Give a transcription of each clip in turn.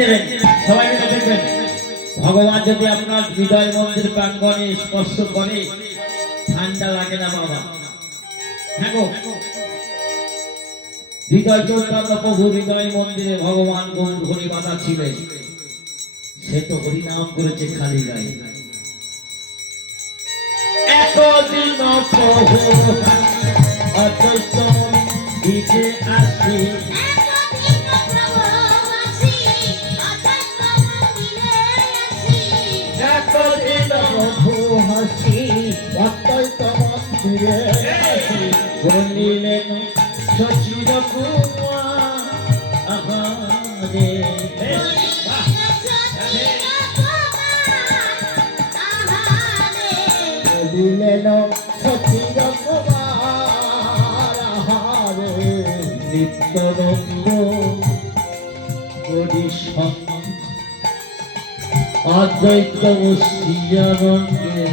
নেবেন, সবাই মিলে দেখবেন ভগবান যদি আপনার হৃদয় মন্দির প্রাঙ্গণে স্পর্শ করে ঠান্ডা লাগে না বাবা। হ্যাঁ গো, হৃদয় চৈতন্য প্রভু হৃদয় মন্দিরে ভগবান গৌর হরি মাতা ছিলেন, সে তো হরিনাম করেছে খালি গায়ে। এতদিন প্রভু অদ্বৈত দিতে আসি, এতদিন প্রভু হাসি অদ্বৈত মন্দিরে আসি, বলিলেন শশীর কুমার আহারে, বলিলেন শশীর কুমার আহারে, নিত্যানন্দ হরিসঙ্গ অদ্বৈত বসিয়ানন্দে,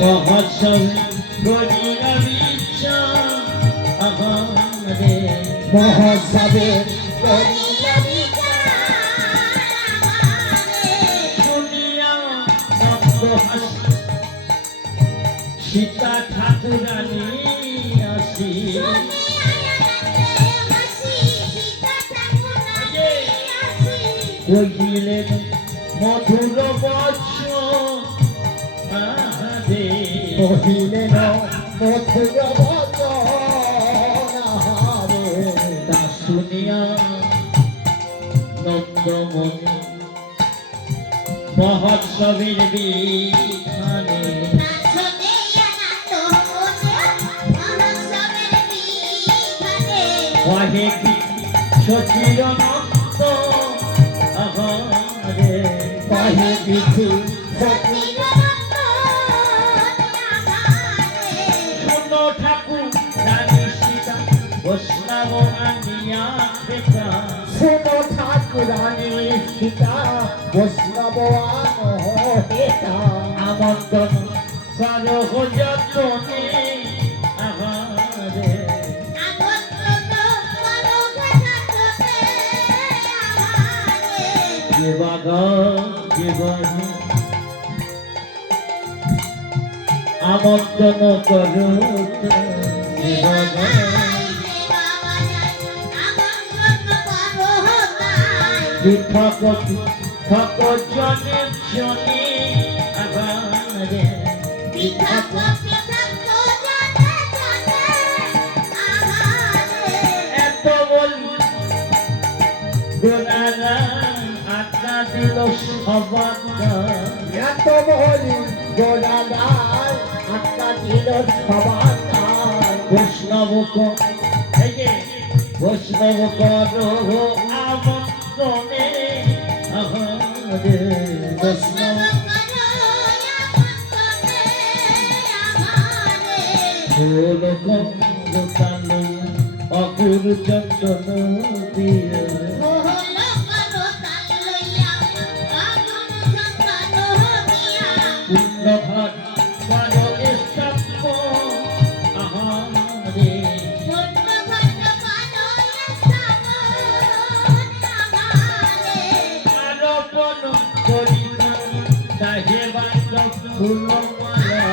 মহাসবে গরিয়া বিচ্ছা আহারে, মহাসবে গরিয়া বিচ্ছা শুনিয়া নন্দ হাসি, সীতা ঠাকুরানী আসি, কহিলেন মধুর বচন আহারে, কহিলেন মধুর বচন আহারে, তা শুনিয়া নন্দমণি মহোৎসবের বিধানে, কহে কি শশীর নন্দ আহারে, কহে বিধি শশীর নন্দ শুনো ঠাকুর রানী সীতা বৈষ্ণব আনিয়া বেটা, শুনো ঠাকুর রানী সীতা বৈষ্ণব আনিয়া আমন্ত্রণ করো যতনে আহারে, আমন্ত্রণ করো ঠাকুর জনে জনে আহারে, এত বলি গোনারা আজ্ঞা দিল সবার, এত বলি গোনারার আজ্ঞা দিল সবার, বৈষ্ণব বৈষ্ণব করো আমন্ত্রণে আহারে, বৈষ্ণব অকুর চন্দন দিয়ে, পুণ্যঘাট আহারে, আরোপণ করিল তাহে বান্ধব ফুলমালা,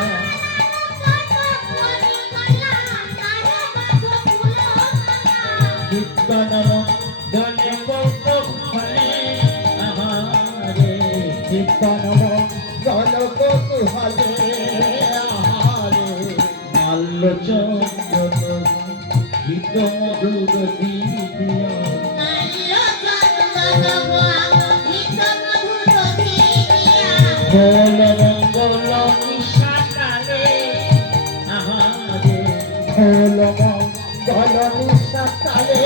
কীর্তন জনে বৌদ্ধ ফলে আহারে, কীর্তন জল কৌতূহলে আহারে, মাল্য চন্দন গীত মধুর দিয়া, বল মঙ্গল নিশাকালে আহারে, বল মঙ্গল নিশাকালে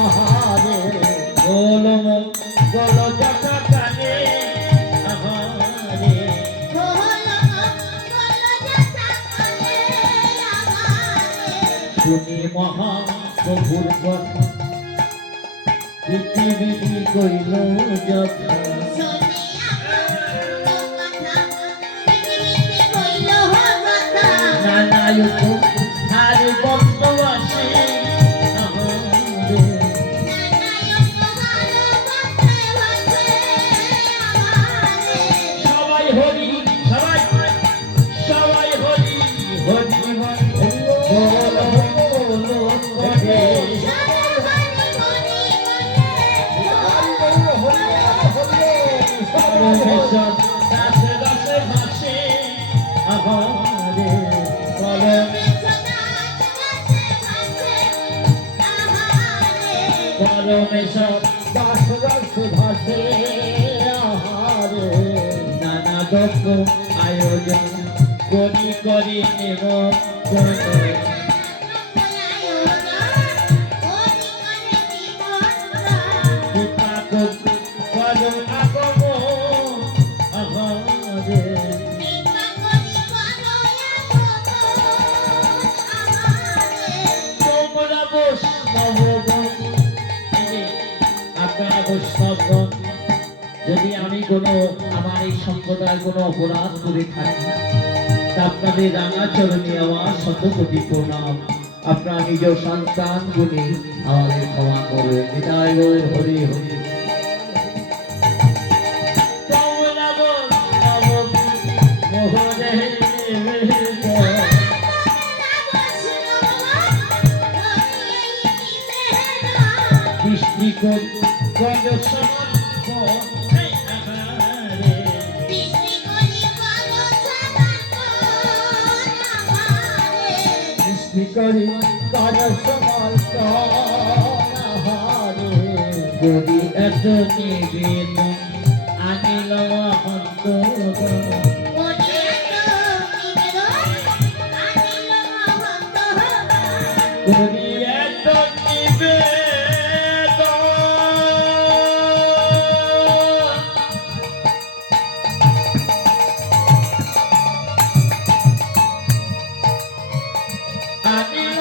আহারে, বল মঙ্গল জটাকালে আহারে, শুনি মহাপ্রভুর কথা পৃথিবী কইল যথা, নানায়ুক হার বন্ধ আসে পরমেশ্বর দাসরস ভাসে আহারে নানা দক্ষ আয়োজন করি করি নিমন্ত্রণ কৃপা করো আগমন আহারে তোমরা বৈষ্ণবগণ আপনারা বৈষ্ণবগণ যদি আমি কোনো আমার এই সম্প্রদায় কোনো অপরাধ করে থাকি তা আপনাদের রাঙা চরণে আমার শতকোটি প্রণাম আপনার নিজ সন্তান গুণে আমাদের ক্ষমা করে বিদায় বলে হরি হরি করি কার সমান আহারে যদি এত নিবেদন আনিল অহন্ত করি এত নিবেদন আনিল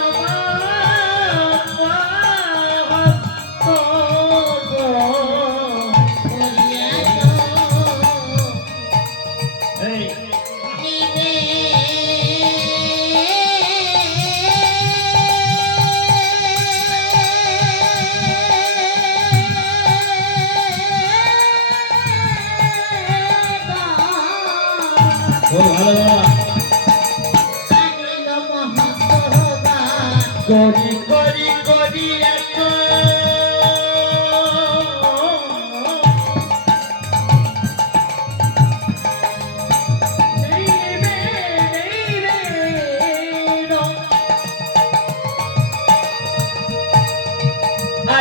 করি করি করি এত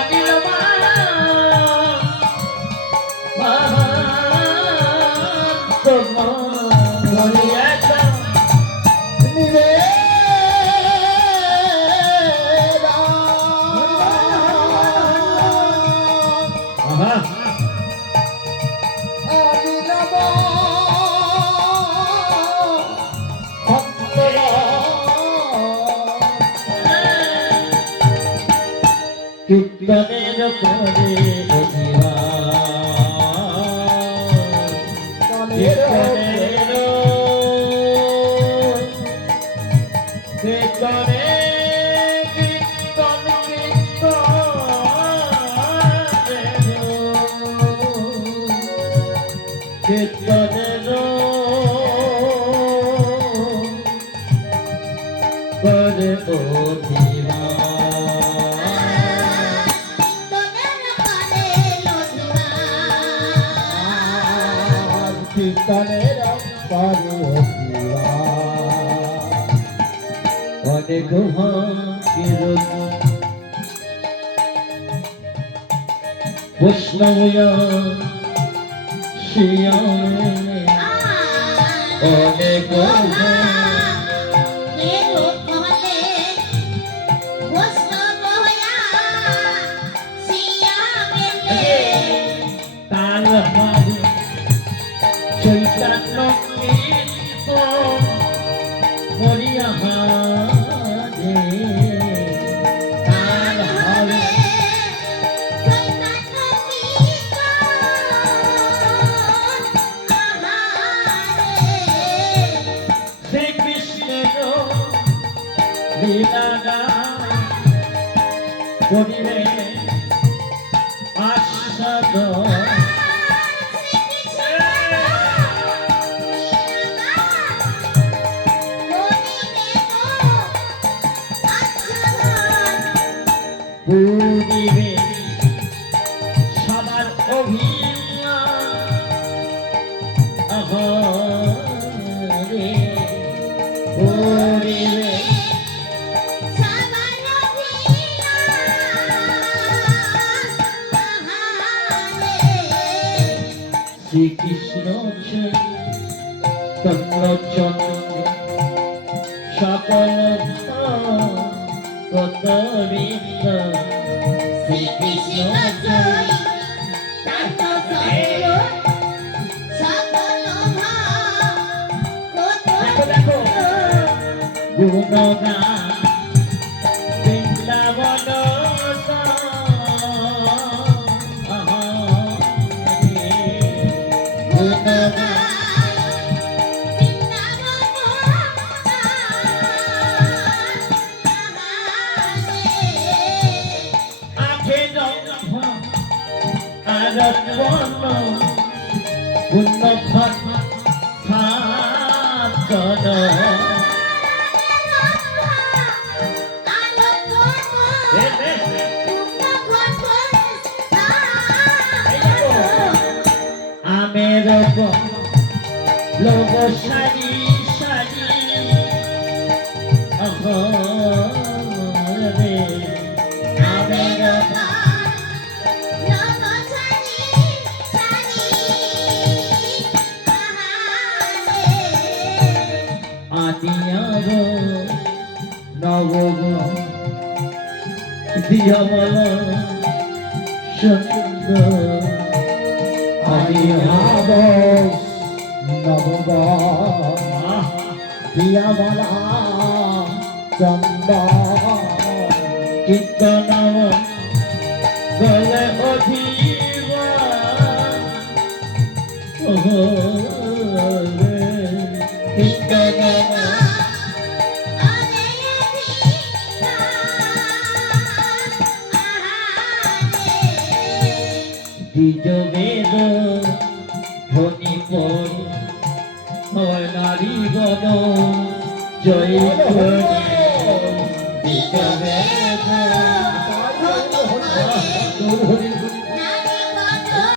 আদিল করি এত কীর্তনের করে কীর্তনের করে কীর্তনের অনেক বৈষ্ণবয়া শিয়ামে অনেক তার হবে চৈতন্য কৃষ্ণ মরিয়া হারে তার হবে শ্রীকৃষ্ণের লীলা করিবে আস্বাদ পুরিবে সবার অভিমানে পুরিবে শ্রীকৃষ্ণ চন্দ্র সকল কতরিত শ্রীকৃষ্ণ গুণগান বৃন্দাবন আমের লোক সারি সারি রে আমের আদিয়ার নবগ দিয়াবল সুন্দর আদিহাব নবগ দিয়া বলা চন্দ কীর্তন গলে অধীব কীর্তন দ্বিজ বেদ ধ্বনি পর হয় নারী গণ জয় ধ্বনি দ্বিজ বেদ